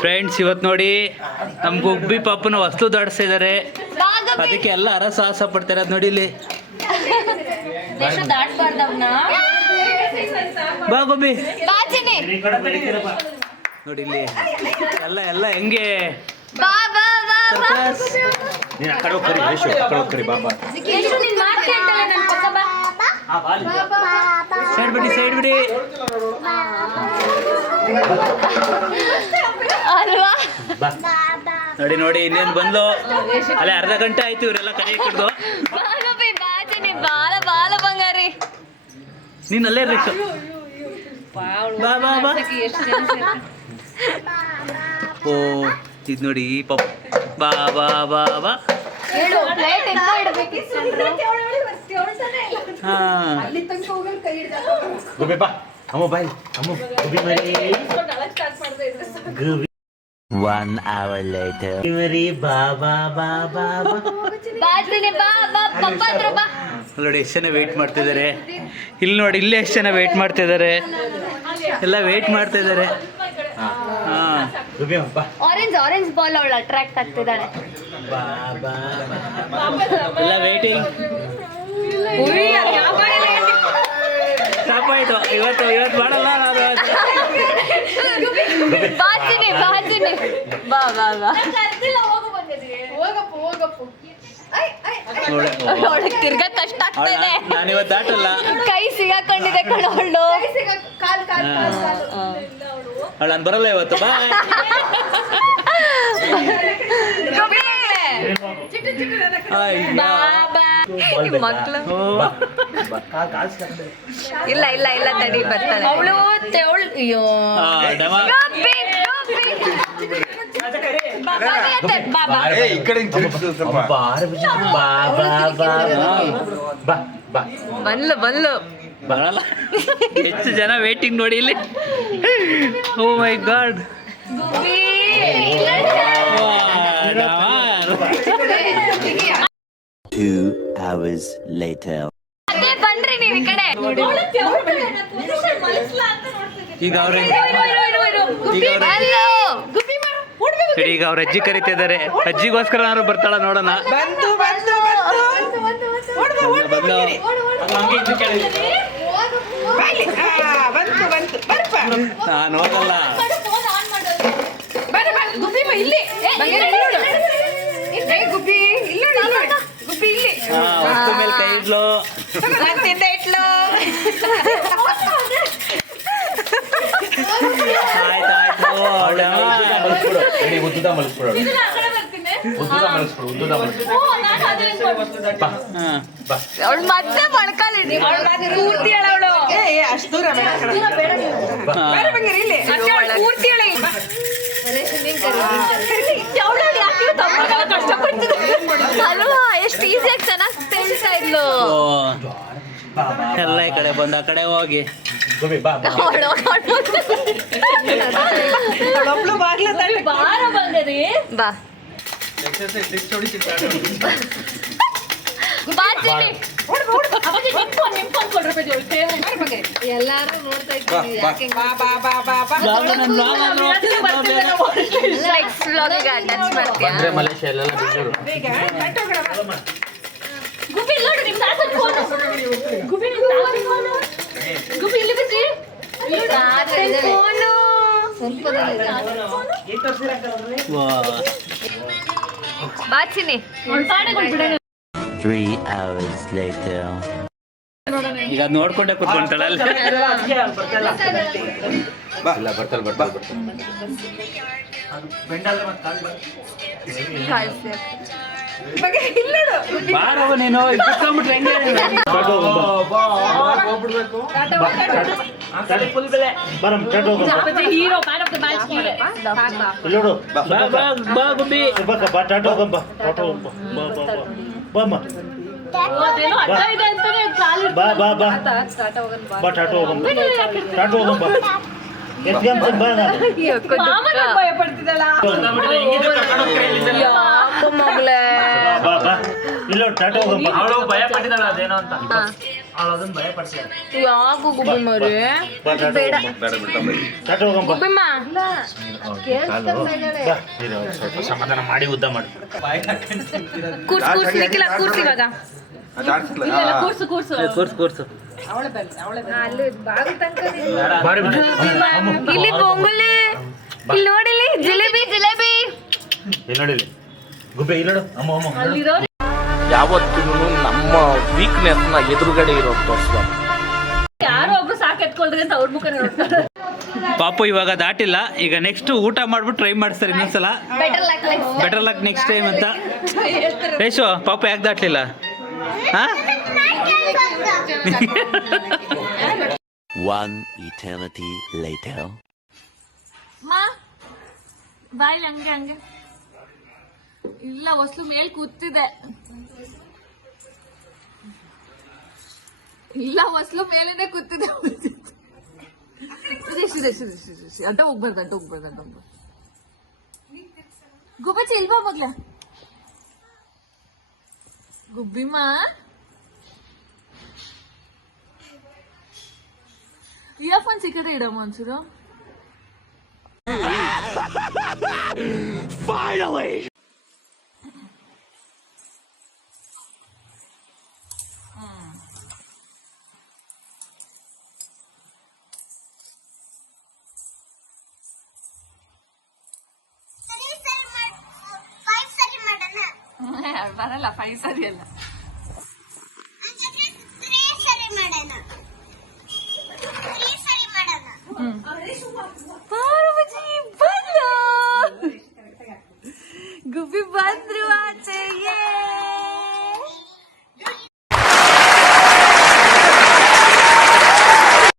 Friends ಇವತ್ತು ನೋಡಿ ನಮ್ಮ ಗುಬ್ಬಿ ಪಾಪನ ವಸ್ತು ದಾಡಿಸ್ತಿದ್ದಾರೆ, ಅದಕ್ಕೆ ಎಲ್ಲ ಸಾಹಸ ಪಡ್ತಾರೆ. ಅದು ನೋಡಿ ಇಲ್ಲಿ ಬಾ ಗುಬ್ಬಿ ನೋಡಿ ಇಲ್ಲಿ ಎಲ್ಲ ಎಲ್ಲ ಹೆಂಗೆ ಸೈಡ್ ಬಿಡಿ ಸೈಡ್ ಬಿಡಿ ನೋಡಿ ನೋಡಿ ಇನ್ನೇನು ಬಂದ್ಲು, ಅಲ್ಲೇ ಅರ್ಧ ಗಂಟೆ ಆಯ್ತು ಇವರೆಲ್ಲ ಕೈ ಹಿಡ್ದು. ನೀನ್ ಅಲ್ಲೇ ಇರ್ಬೇಕು. ಬಾ ಬಾ ಬಾ. ಓ ಇದು ನೋಡಿ ಪಾಪ. ಬಾ ಬಾ ಬಾ ಬಾ. ಹಾ ಗುಬ್ಬಿ ಬಾ. ಅಮ್ಮ ಬಾಯ್ ಅಮ್ಮ ಗುಬ್ಬಿ ಮರಿ. 1 hour later. ಮರಿ ಬಾ ಬಾ ಬಾ ಬಾ ಬಾ. ನೋಡಿ ಎಷ್ಟು ಜನ ವೇಟ್ ಮಾಡ್ತಿದ್ದಾರೆ. ಇಲ್ಲಿ ನೋಡಿ ಇಲ್ಲೇ ಎಷ್ಟು ಜನ ವೇಟ್ ಮಾಡ್ತಿದ್ದಾರೆ, ಎಲ್ಲ ವೇಟ್ ಮಾಡ್ತಾ ಇದ್ದಾರೆ. ಆರೆಂಜ್ ಆರೆಂಜ್ ಬಾಲ್ ಅವಳು ಅಟ್ರಾಕ್ಟ್ ಆಗ್ತಿದ್ದಾಳೆ. ಎಲ್ಲ ವೇಟಿಂಗ್. ಸಾಕಾಯ್ತು ಇವತ್ತು ಇವತ್ತು ಮಾಡಲ್ಲ ನಾನು. ಬಾಜಿನಿ ಬಾಜಿನಿ ಬಾ ಬಾ ಬಾ. ತಿರ್ಗಾ ಕಷ್ಟ ಆಗ್ತದೆ. ನಾನು ಇವತ್ತು ದಾಟಲ್ಲ. ಕೈ ಸಿಗಾಕೊಂಡಿದೆ ಕಣವಳು. ಅವಳು ನಾನು ಬರಲ್ಲ ಇವತ್ತು. ಬಾ ಮಕ್ಳು ಇಲ್ಲ ಇಲ್ಲ ಇಲ್ಲ ತಡಿ ಬರ್ತಾಳೆ ಅವಳು. ಅಯ್ಯೋ ಬಲ್ಲು ಬಲ್ಲು ಬರಲ್ಲ. ಹೆಚ್ಚು ಜನ ವೇಟಿಂಗ್ ನೋಡಿ ಇಲ್ಲಿ. ಓ ಮೈ ಗಾಡ್. 2 hours later. ಅದೇ ಬನ್ರಿ ನೀವು ಈ ಕಡೆ. ಈಗ ಅವ್ರ ಈಗ ಅವ್ರ ಅಜ್ಜಿ ಕರಿತಿದ್ದಾರೆ. ಅಜ್ಜಿಗೋಸ್ಕರ ನಾನು ಬರ್ತಾಳ ನೋಡೋಣ. ನಾನು ಹೋಗಲ್ಲ. ವಸ್ತು ಮೇಲೆ ಕೈ ಇಡ್ಲು. ಅವಳು ಮತ್ತೆ ಮಳ್ಕಾಲಿಡಿ ಪೂರ್ತಿ ಅವಳು ಅಷ್ಟು ಅಲ್ವಾ ಎಷ್ಟು ಈಸಿಯಾಗಿ ಚೆನ್ನಾಗಿ ತಿಳಿಸ್ತಾ ಇದ್ಲು. ಎಲ್ಲ ಈ ಕಡೆ ಬಂದ ಆ ಕಡೆ ಹೋಗಿ ಬಾ ಎಲ್ಲಾರು ನೋಡ್ತಾ ಇದ್ದೀವಿ. ಬಾಚಿನಿ 3 hours later. ಈಗ ನೋಡ್ಕೊಂಡೆ ಕೂತ್ಕೊಂತಾಳ. ಬಾರವ ನೀನು ಬಿಟ್ಕೊಂಡ್ಬಿಟ್ರೆ ಹೆಂಗೆ? ಬಾ ಗುಬ್ಬಿ ಮಗಳೇ ಇಲ್ಲ ಟಾಟಾ ಹೋಗಮ್ಮ ಅವಳು ಭಯ ಪಟ್ಟಿದ್ದಾಳ ಅದೇನೋ ಅಂತ ಯಾಕೋ ಗುಬ್ಬಿ ಮರಿ ಬೇಡ ಗುಬ್ಬಿಮ್ಮ ಸಮಾಧಾನ ಮಾಡಿ ಉದ್ದ ಮಾಡಿ ಕೂರ್ಸ್ ನಿಖಿಲ ಕೂರ್ಸ್ ಇವಾಗ ಕೂರ್ಸು ಇಲ್ಲಿ ಬೊಂಗುಲಿ ಇಲ್ಲಿ ನೋಡಿಲಿ ಜಿಲೇಬಿ ಜಿಲೇಬಿ ಇಲ್ಲಿ ನೋಡಿಲಿ ಗುಬ್ಬೆ ಇಲ್ಲಿ ನೋಡು ಅಮ್ಮ ಅಮ್ಮ ಯಾವತ್ತೂ ನಮ್ಮ ವೀಕ್ನೆಸ್ ನ ಎದುರುಗಡೆ ಇರೋದು ತೋರಿಸ್ಬಾರ್ದು. ಯಾರೋ ಒಬ್ರು ಸಾಕೆತ್ಕೊಳ್ರಿ ಅಂತ ಅವ್ರ ಮುಖ ನೋಡ್ತಾರೆ. ಪಾಪು ಇವಾಗ ದಾಟಿಲ್ಲ. ಈಗ ನೆಕ್ಸ್ಟ್ ಊಟ ಮಾಡ್ಬಿಟ್ಟು ಟ್ರೈ ಮಾಡಿಸ್ತಾರೆ ಇನ್ನೊಂದ್ಸಲ. ಬೆಟರ್ ಲಕ್ ನೆಕ್ಸ್ಟ್ ಟೈಮ್ ಅಂತ. ರೇಷು ಪಾಪು ಯಾಕೆ ದಾಟ್ಲಿಲ್ಲ? ಹಾ One eternity later. ಬಾಯ್ ಹಂಗೆ ಹಂಗೆ ಇಲ್ಲ ಹೊಸ್ಲು ಮೇಲ್ ಕೂತಿದೆ ಇಲ್ಲ ಹೊಸ್ಲು ಮೇಲೇನೆ ಕೂತಿದೆ ಅಡ್ಡ ಹೋಗ್ಬಾರ್ದು ಗುಬ್ಬಚ್ಚಿ ಇಲ್ವಾ ಮೊದ್ಲ ಗುಬ್ಬಿಮ್ಮ ಇಯರ್ಫೋನ್ ಸಿಕ್ಕದೆ ಇಡಮ್ಮ ಒಂಚೂರು Finally! ಬರಲ್ಲ 5 ಸರಿ ಅಲ್ಲ